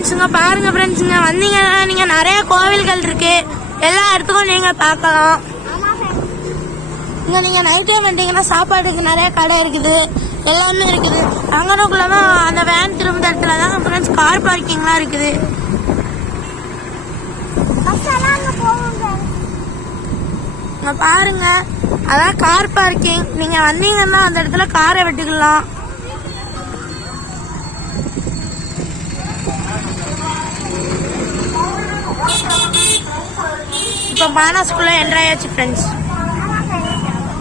ஃப்ரெண்ட்ஸுங்க பாருங்க ஃப்ரெண்ட்ஸுங்க வந்தீங்கன்னா நீங்க நிறைய கோவில்கள் இருக்கு, எல்லா இடத்துக்கும் நீங்க பார்க்கலாம். இங்க நீங்க நைட் டைம் வந்தீங்கன்னா சாப்பாடுக்கு நிறைய கடை இருக்குது, எல்லாமே இருக்குது. அங்கனக்குள்ளதான் அந்த வேன் திரும்ப இடத்துல தான் ஃப்ரெண்ட்ஸ் கார் பார்க்கிங்லாம் இருக்குது. பாருங்க அதான் கார் பார்க்கிங். நீங்க வந்தீங்கன்னா அந்த இடத்துல காரை வெட்டிக்கலாம். இப்போ பானாஸ்குள்ள என்ட்ரு ஆயாச்சு ஃப்ரெண்ட்ஸ்.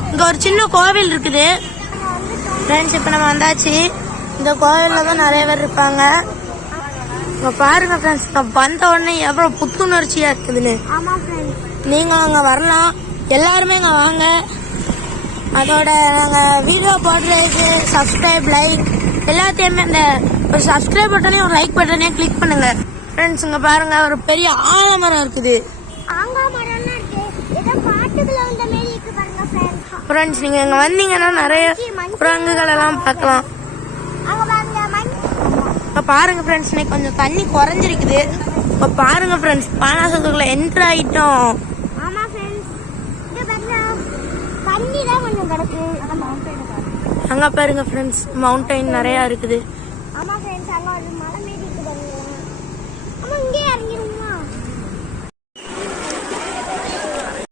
இங்க ஒரு சின்ன கோவில் இருக்குது ஃப்ரெண்ட்ஸ். இப்போ நம்ம வந்தாச்சு. இந்த கோவில்ல தான் நிறைய பேர் இருப்பாங்க. இங்க பாருங்க ஃப்ரெண்ட்ஸ், வந்த உடனே எவ்வளவு புத்துணர்ச்சியா இருக்குதுன்னு. நீங்களும் அங்க வரலாம், எல்லாருமே இங்க வாங்க. அதோட நாங்க வீடியோ போடுறதுக்கு சப்ஸ்கிரைப் லைக் எல்லாத்தையுமே இந்த ஒரு சப்ஸ்கிரைப் பட்டனையும் ஒரு லைக் பட்டனையும் கிளிக் பண்ணுங்க ஃப்ரெண்ட்ஸ். இங்க பாருங்க ஒரு பெரிய ஆலமரம் இருக்குது ஃப்ரெண்ட்ஸ். நீங்க இங்க வந்தீங்கன்னா நிறைய குரங்குகள் எல்லாம் பார்க்கலாம். இப்ப பாருங்க ஃப்ரெண்ட்ஸ், இன்னைக்கு கொஞ்சம் தண்ணி குறைஞ்சிருக்குது. இப்ப பாருங்க ஃப்ரெண்ட்ஸ், பானாசத்துக்குள்ள என்ட்ரு ஆயிட்டோம். அங்க பாருங்க ஃப்ரெண்ட்ஸ், மவுண்டைன் நிறைய இருக்குது.